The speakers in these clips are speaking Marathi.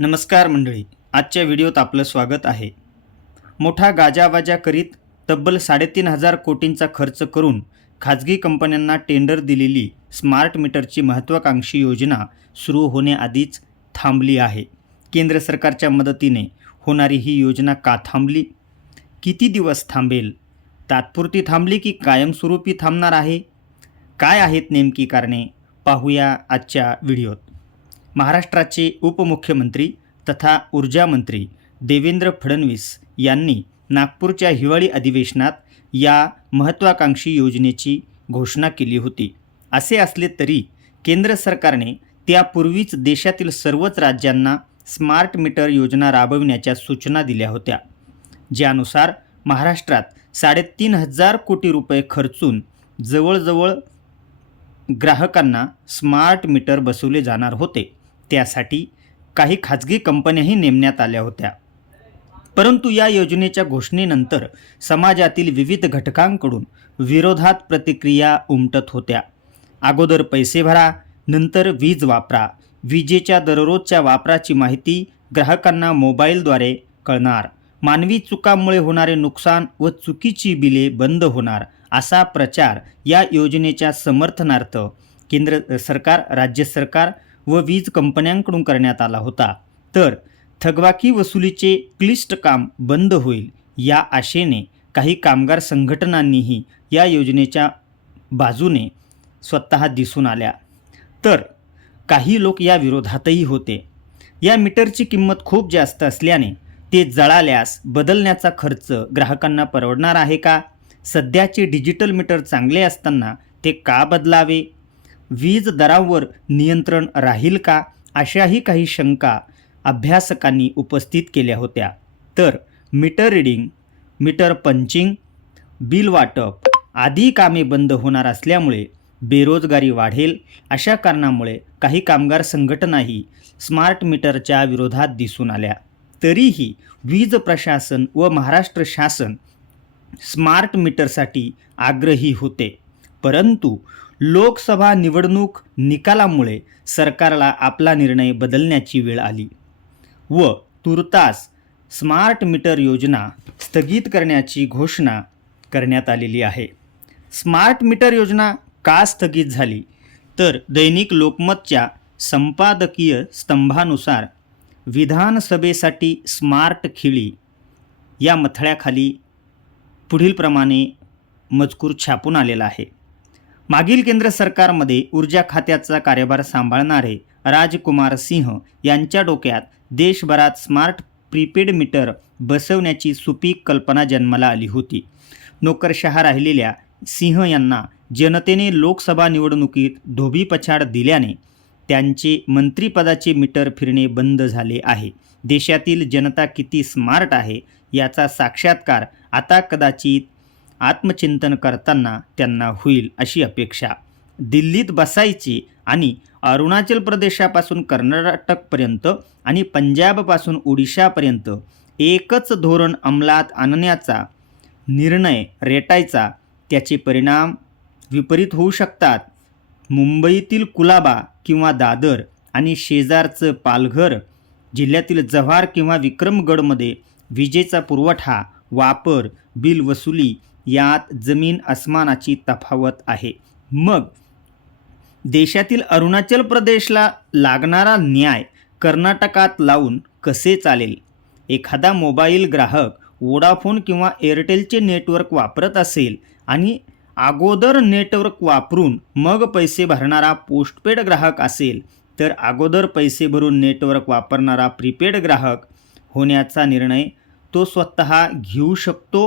नमस्कार मंडळी आजच्या व्हिडिओत आपलं स्वागत आहे. मोठा गाजावाजा करीत तब्बल साडेतीन हजार कोटींचा खर्च करून खाजगी कंपन्यांना टेंडर दिलेली स्मार्ट मीटरची महत्त्वाकांक्षी योजना सुरू होण्याआधीच थांबली आहे. केंद्र सरकारच्या मदतीने होणारी ही योजना का थांबली? किती दिवस थांबेल? तात्पुरती थांबली की कायमस्वरूपी थांबणार आहे? काय आहेत नेमकी कारणे? पाहूया आजच्या व्हिडिओत. महाराष्ट्राचे उपमुख्यमंत्री तथा ऊर्जा मंत्री देवेंद्र फडणवीस यांनी नागपूरच्या हिवाळी अधिवेशनात या महत्त्वाकांक्षी योजनेची घोषणा केली होती. असे असले तरी केंद्र सरकारने त्यापूर्वीच देशातील सर्वच राज्यांना स्मार्ट मीटर योजना राबविण्याच्या सूचना दिल्या होत्या. ज्यानुसार महाराष्ट्रात साडेतीन हजार कोटी रुपये खर्चून जवळजवळ ग्राहकांना स्मार्ट मीटर बसवले जाणार होते. त्यासाठी काही खाजगी कंपन्याही नेमण्यात आल्या होत्या. परंतु या योजनेच्या घोषणेनंतर समाजातील विविध घटकांकडून विरोधात प्रतिक्रिया उमटत होत्या. अगोदर पैसे भरा नंतर वीज वापरा विजेच्या दररोजच्या वापराची माहिती ग्राहकांना मोबाईलद्वारे कळणार मानवी चुकांमुळे होणारे नुकसान व चुकीची बिले बंद होणार असा प्रचार या योजनेच्या समर्थनार्थ केंद्र सरकार राज्य सरकार व वीज कंपन्यांकडून करण्यात आला होता. तर थकबाकी वसुलीचे क्लिष्ट काम बंद होईल या आशेने काही कामगार संघटनांनीही या योजनेच्या बाजूने स्वतः दिसून आल्या. तर काही लोक या विरोधातही होते. या मीटरची किंमत खूप जास्त असल्याने ते जळाल्यास बदलण्याचा खर्च ग्राहकांना परवडणार आहे का? सध्याचे डिजिटल मीटर चांगले असताना ते का बदलावे? वीज दरावर नियंत्रण राहील का? अशाही काही शंका अभ्यासकांनी उपस्थित केल्या होत्या. तर meter reading meter punching bill वाटप आदी कामे बंद होणार असल्यामुळे बेरोजगारी वाढेल. अशा कारणामुळे काही कामगार संघटनाही स्मार्ट मीटरच्या विरोधात दिसून आल्या. तरीही वीज प्रशासन व महाराष्ट्र शासन स्मार्ट मीटरसाठी आग्रही होते. परंतु लोकसभा निवडणूक निकालामुळे सरकारला आपला निर्णय बदलण्याची वेळ आली व तुर्तास स्मार्ट मीटर योजना स्थगित करण्याची घोषणा करण्यात आलेली आहे. स्मार्ट मीटर योजना का स्थगित झाली? तर दैनिक लोकमतच्या संपादकीय स्तंभानुसार विधानसभेसाठी स्मार्ट खिळी या मथळ्याखाली पुढीलप्रमाणे मजकूर छापून आलेला आहे. मागील केंद्र सरकारमध्ये ऊर्जा खात्याचा कार्यभार सांभाळणारे राजकुमार सिंह यांच्या डोक्यात देशभरात स्मार्ट प्रीपेड मीटर बसवण्याची सुपीक कल्पना जन्माला आली होती. नोकरशहा राहिलेल्या सिंह यांना जनतेने लोकसभा निवडणुकीत धोबीपछाड दिल्याने त्यांचे मंत्रिपदाचे मीटर फिरणे बंद झाले आहे. देशातील जनता किती स्मार्ट आहे याचा साक्षात्कार आता कदाचित आत्मचिंतन करताना त्यांना होईल अशी अपेक्षा. दिल्लीत बसायची आणि अरुणाचल प्रदेशापासून कर्नाटकपर्यंत आणि पंजाबपासून ओडिशापर्यंत एकच धोरण अंमलात आणण्याचा निर्णय रेटायचा. त्याचे परिणाम विपरीत होऊ शकतात. मुंबईतील कुलाबा किंवा दादर आणि शेजारचं पालघर जिल्ह्यातील जव्हार किंवा विक्रमगडमध्ये विजेचा पुरवठा वापर बिल वसुली यात जमीन अस्मानाची तफावत आहे. मग देशातील अरुणाचल प्रदेशला लागणारा न्याय कर्नाटकात लावून कसे चालेल? एखादा मोबाईल ग्राहक वोडाफोन किंवा एअरटेलचे नेटवर्क वापरत असेल आणि अगोदर नेटवर्क वापरून मग पैसे भरणारा पोस्टपेड ग्राहक असेल तर अगोदर पैसे भरून नेटवर्क वापरणारा प्रीपेड ग्राहक होण्याचा निर्णय तो स्वतः घेऊ शकतो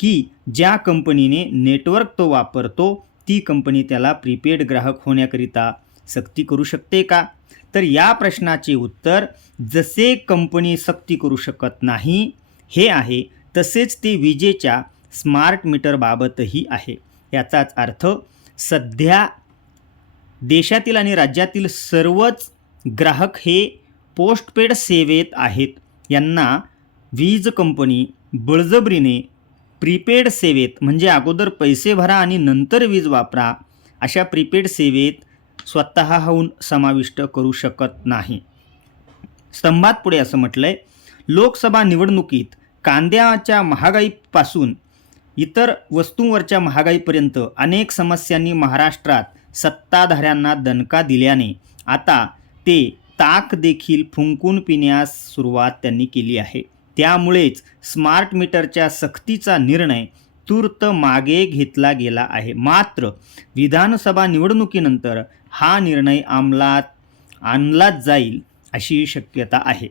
की ज्या कंपनीने नेटवर्क तो वापरतो ती कंपनी त्याला प्रीपेड ग्राहक होण्याकरिता सक्ती करू शकते का? तर या प्रश्नाचे उत्तर जसे कंपनी सक्ती करू शकत नाही हे आहे तसेच ते विजेच्या स्मार्ट मीटरबाबतही आहे. याचाच अर्थ सध्या देशातील आणि राज्यातील सर्वच ग्राहक हे पोस्टपेड सेवेत आहेत. यांना वीज कंपनी बळजबरीने प्रीपेड सेवेत म्हणजे अगोदर पैसे भरा आणि नंतर वीज वापरा अशा प्रीपेड सेवेत स्वतःहून समाविष्ट करू शकत नाही. स्तंभात पुढे असं म्हटलं आहे लोकसभा निवडणुकीत कांद्याच्या महागाईपासून इतर वस्तूंवरच्या महागाईपर्यंत अनेक समस्यांनी महाराष्ट्रात सत्ताधाऱ्यांना दणका दिल्याने आता ते ताक देखील फुंकून पिण्यास सुरुवात त्यांनी केली आहे. त्यामुळेच स्मार्ट मीटरच्या सक्तीचा निर्णय तूर्त मागे घेतला गेला आहे. मात्र विधानसभा निवडणुकीनंतर हा निर्णय अंमलात आणलाच जाईल अशी शक्यता आहे.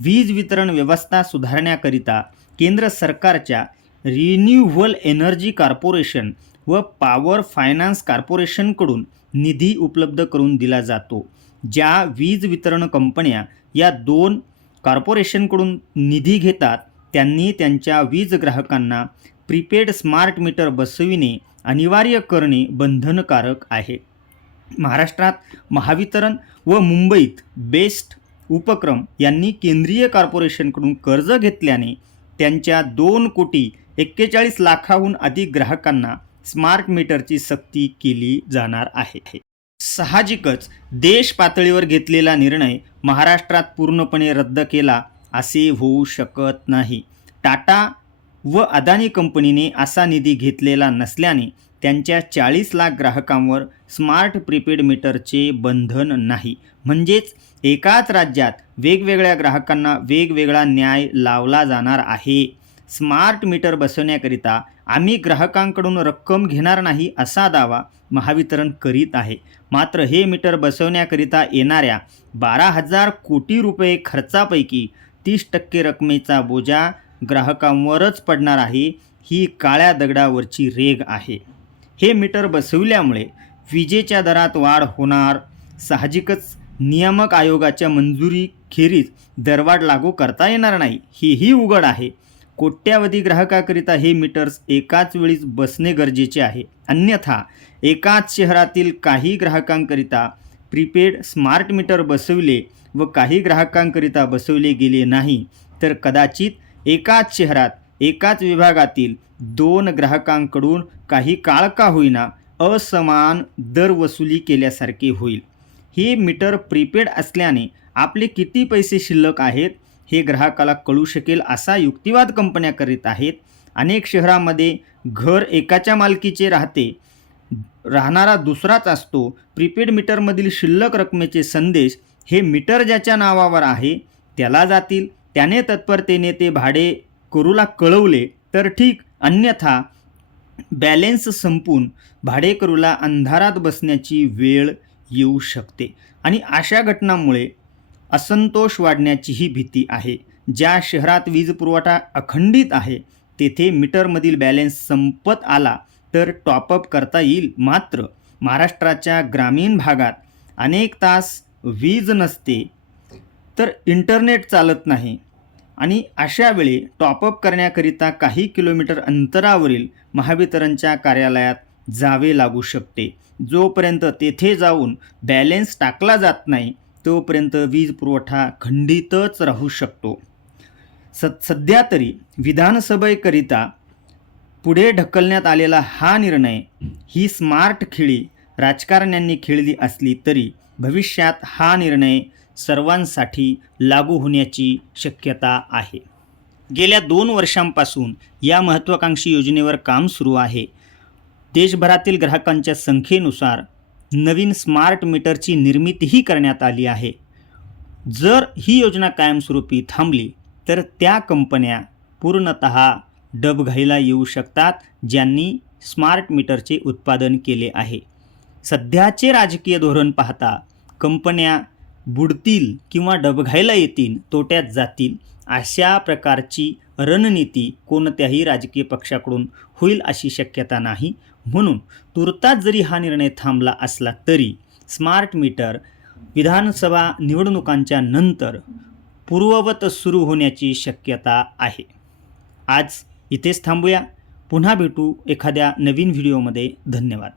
वीज वितरण व्यवस्था सुधारण्याकरिता केंद्र सरकारच्या रिन्युव्हल एनर्जी कॉर्पोरेशन व पॉवर फायनान्स कॉर्पोरेशनकडून निधी उपलब्ध करून दिला जातो ज्या वीज वितरण कंपन्या या दोन कॉर्पोरेशनकडून निधी घेतात त्यांनी त्यांच्या वीज ग्राहकांना प्रीपेड स्मार्ट मीटर बसविणे अनिवार्य करणे बंधनकारक आहे. महाराष्ट्रात महावितरण व मुंबईत बेस्ट उपक्रम यांनी केंद्रीय कॉर्पोरेशनकडून कर्ज घेतल्याने त्यांच्या दोन कोटी एक्केचाळीस लाखाहून अधिक ग्राहकांना स्मार्ट मीटरची सक्ती केली जाणार आहे. साहजिकच देश पातळीवर घेतलेला निर्णय महाराष्ट्रात पूर्णपणे रद्द केला असे होऊ शकत नाही. टाटा व अदानी कंपनीने असा निधी घेतलेला नसल्याने त्यांच्या चाळीस लाख ग्राहकांवर स्मार्ट प्रीपेड मीटरचे बंधन नाही. म्हणजेच एकाच राज्यात वेगवेगळ्या ग्राहकांना वेगवेगळा न्याय लावला जाणार आहे. स्मार्ट मीटर बसवण्याकरिता आम्ही ग्राहकांकडून रक्कम घेणार नाही असा दावा महावितरण करीत आहे. मात्र हे मीटर बसवण्याकरिता येणाऱ्या बारा हजार कोटी रुपये खर्चापैकी तीस टक्के रकमेचा बोजा ग्राहकांवरच पडणार आहे ही काळ्या दगडावरची रेग आहे. हे मीटर बसविल्यामुळे विजेच्या दरात वाढ होणार साहजिकच नियामक आयोगाच्या मंजुरीखेरीज दरवाढ लागू करता येणार नाही हेही उघड आहे. कोट्यावधी ग्राहकाकरिता हे मीटर्स एकाच वेळीच बसणे गरजेचे आहे. अन्यथा एकाच शहरातील काही ग्राहकांकरिता प्रीपेड स्मार्ट मीटर बसवले व काही ग्राहकांकरिता बसवले गेले नाही तर कदाचित एकाच शहरात एकाच विभागातील दोन ग्राहकांकडून काही काळ का होईना असमान दर वसुली केल्यासारखे होईल. हे मीटर प्रीपेड असल्याने आपले किती पैसे शिल्लक आहेत? हे ग्राहकाला कळू शकेल असा युक्तिवाद कंपन्या करीत आहेत. अनेक शहरामध्ये घर एकाच्या मालकीचे राहते. राहणारा दुसराच असतो. प्रीपेड मीटरमधील शिल्लक रकमेचे संदेश हे मीटर ज्याच्या नावावर आहे त्याला जातील. त्याने तत्परतेने ते भाडे करूला कळवले तर ठीक. अन्यथा बॅलेन्स संपून भाडेकरूला अंधारात बसण्याची वेळ येऊ शकते. आणि अशा घटनांमुळे असंतोष वाढण्याचीही भीती आहे. ज्या शहरात वीज पुरवठा अखंडित आहे तेथे मीटरमधील बॅलेन्स संपत आला तर टॉपअप करता येईल मात्र महाराष्ट्राच्या ग्रामीण भागात अनेक तास वीज नसते तर इंटरनेट चालत नाही. आणि अशा वेळी टॉपअप करण्याकरिता काही किलोमीटर अंतरावरील महावितरणच्या कार्यालयात जावे लागू शकते. जोपर्यंत तेथे जाऊन बॅलेन्स टाकला जात नाही तोपर्यंत वीज पुरवठा खंडितच राहू शकतो. स सध्या तरी विधानसभेकरिता पुढे ढकलण्यात आलेला हा निर्णय ही स्मार्ट खेळी राजकारण्यांनी खेळली असली तरी भविष्यात हा निर्णय सर्वांसाठी लागू होण्याची शक्यता आहे. गेल्या दोन वर्षांपासून या महत्त्वाकांक्षी योजनेवर काम सुरू आहे. देशभरातील ग्राहकांच्या संख्येनुसार नवीन स्मार्ट मीटरची निर्मितीही करण्यात आली आहे. जर ही योजना कायमस्वरूपी थांबली तर त्या कंपन्या पूर्णत डबघाईला येऊ शकतात ज्यांनी स्मार्ट मीटरचे उत्पादन केले आहे. सध्याचे राजकीय धोरण पाहता कंपन्या बुडतील किंवा डबघाईला येतील तोट्यात जातील अशा प्रकारची रणनीती कोणत्याही राजकीय पक्षाकडून होईल अशी शक्यता नाही. म्हणून तुर्तास जरी हा निर्णय थांबला असला तरी स्मार्ट मीटर विधानसभा निवडणुकांच्या नंतर पूर्ववत सुरू होण्याची शक्यता आहे. आज इथेच थांबूया. पुन्हा भेटू एखाद्या नवीन व्हिडिओमध्ये. धन्यवाद.